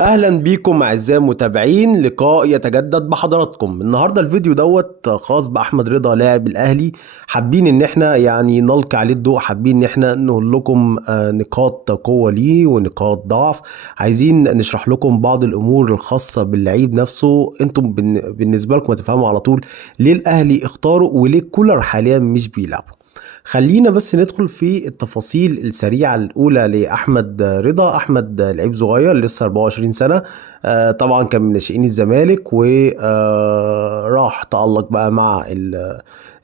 اهلا بيكم اعزائي المتابعين، لقاء يتجدد بحضراتكم. النهارده الفيديو دوت خاص باحمد رضا لاعب الاهلي. حابين ان احنا نلقي عليه الضوء، حابين ان احنا نقول لكم نقاط قوه ليه ونقاط ضعف. عايزين نشرح لكم بعض الامور الخاصه باللعيب نفسه. انتم بالنسبه لكم هتفهموا على طول ليه الاهلي اختاروا وليه كولر حاليا مش بيلعبوا. خلينا بس ندخل في التفاصيل السريعة الأولى لأحمد رضا. أحمد لعيب صغير لسه 24 سنة. طبعا كان من ناشئين الزمالك وراح تألق بقى مع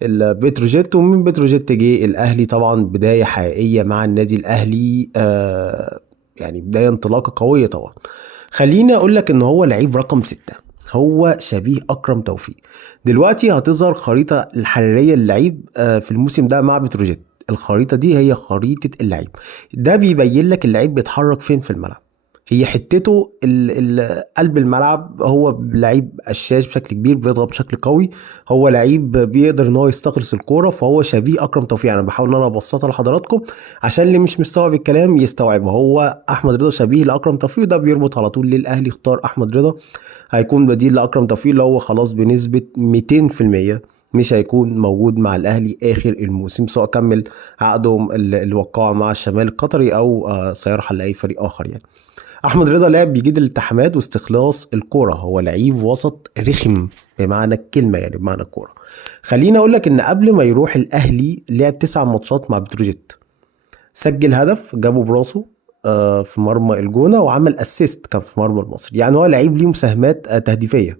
البتروجيت، ومن بتروجيت جه الأهلي. طبعا بداية حقيقية مع النادي الأهلي، بداية انطلاقة قوية طبعا. خليني أقول لك إن هو لعيب رقم 6، هو شبيه اكرم توفيق. دلوقتي هتظهر خريطه الحراريه للعيب في الموسم ده مع بتروجيت. الخريطه دي هي خريطه اللعيب، ده بيبين لك اللعيب بيتحرك فين في الملعب. هي حتته قلب الملعب. هو لعيب قشاش بشكل كبير، بيضغط بشكل قوي. هو لعيب بيقدر ان هو يستخلص الكوره، فهو شبيه اكرم توفيق. انا بحاول ان انا ابسطها لحضراتكم عشان اللي مش مستوعب الكلام يستوعبه. هو احمد رضا شبيه لاكرم توفيق، ده بيربط على طول ليه الاهلي اختار احمد رضا. هيكون بديل لاكرم توفيق اللي هو خلاص بنسبه 200% مش هيكون موجود مع الاهلي اخر الموسم، سواء كمل عقده الوقاع مع الشمال القطري او سيرحل لاي فريق اخر احمد رضا لاعب بيجيد الالتحامات واستخلاص الكوره. هو لعيب وسط رخم بمعنى الكلمه، بمعنى الكوره. خليني اقول لك ان قبل ما يروح الاهلي لعب 9 ماتشات مع بتروجيت. سجل هدف جابه براسه في مرمى الجونه، وعمل اسيست كان في مرمى المصري. هو لعيب ليه مساهمات تهديفيه.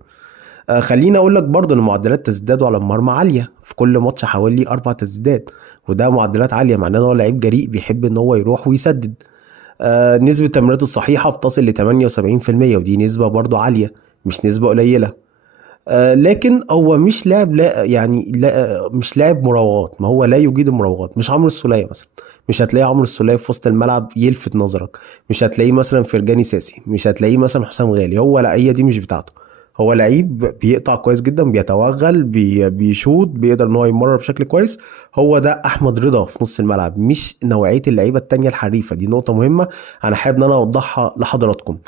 خليني اقول لك برضه ان معدلات تسديداته على المرمى عاليه، في كل ماتش حوالي 4 تسديدات، وده معدلات عاليه، معناه ان هو لعيب جريء بيحب ان هو يروح ويسدد. نسبة تمريراته الصحيحة بتصل ل 78%، ودي نسبة برضو عالية، مش نسبة قليلة. لكن هو مش لاعب، لا لا مش لاعب مراوغات. ما هو لا يجيد المراوغات، مش عمرو السولية مثلا. مش هتلاقي عمرو السولية في وسط الملعب يلفت نظرك. مش هتلاقيه مثلا فرجاني ساسي، مش هتلاقيه مثلا حسام غالي. هو لا، هي دي مش بتاعته. هو لعيب بيقطع كويس جدا، بيتوغل، بيشوط، بيقدر ان هو يمرر بشكل كويس. هو ده احمد رضا في نص الملعب، مش نوعية اللعيبة التانية الحريفة. دي نقطة مهمة انا حابب ان انا اوضحها لحضراتكم.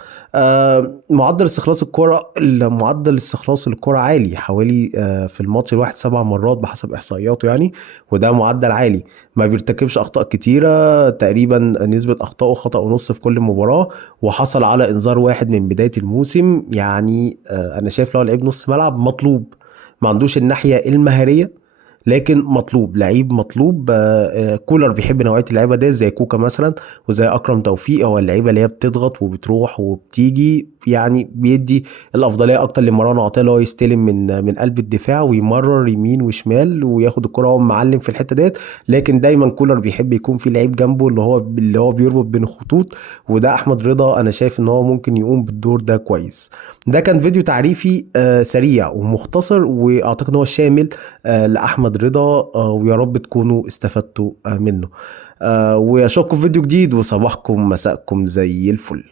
معدل استخلاص الكرة، معدل استخلاص الكرة عالي حوالي في الماتش الواحد 7 مرات بحسب احصائياته وده معدل عالي. ما بيرتكبش اخطاء كتيرة، تقريبا نسبة اخطائه خطأ ونص في كل مباراة، وحصل على انذار واحد من بداية الموسم. انا شايف لو لعيب نص ملعب مطلوب. ما عندوش الناحية المهارية، لكن مطلوب، لعيب مطلوب. كولر بيحب نوعيه اللعيبه دي، زي كوكا مثلا وزي اكرم توفيق. هو اللعيبه اللي هي بتضغط وبتروح وبتيجي، بيدي الافضليه اكتر لمروان عطيه، اللي هو يستلم من قلب الدفاع ويمرر يمين وشمال وياخد الكره. هو معلم في الحته ديت. لكن دايما كولر بيحب يكون في لعيب جنبه اللي هو بيربط بين الخطوط، وده احمد رضا. انا شايف ان هو ممكن يقوم بالدور ده كويس. ده كان فيديو تعريفي سريع ومختصر، واعتقد ان هو شامل لأحمد رضا. ويا رب تكونوا استفدتوا منه. واشوفكم في فيديو جديد، وصباحكم مساءكم زي الفل.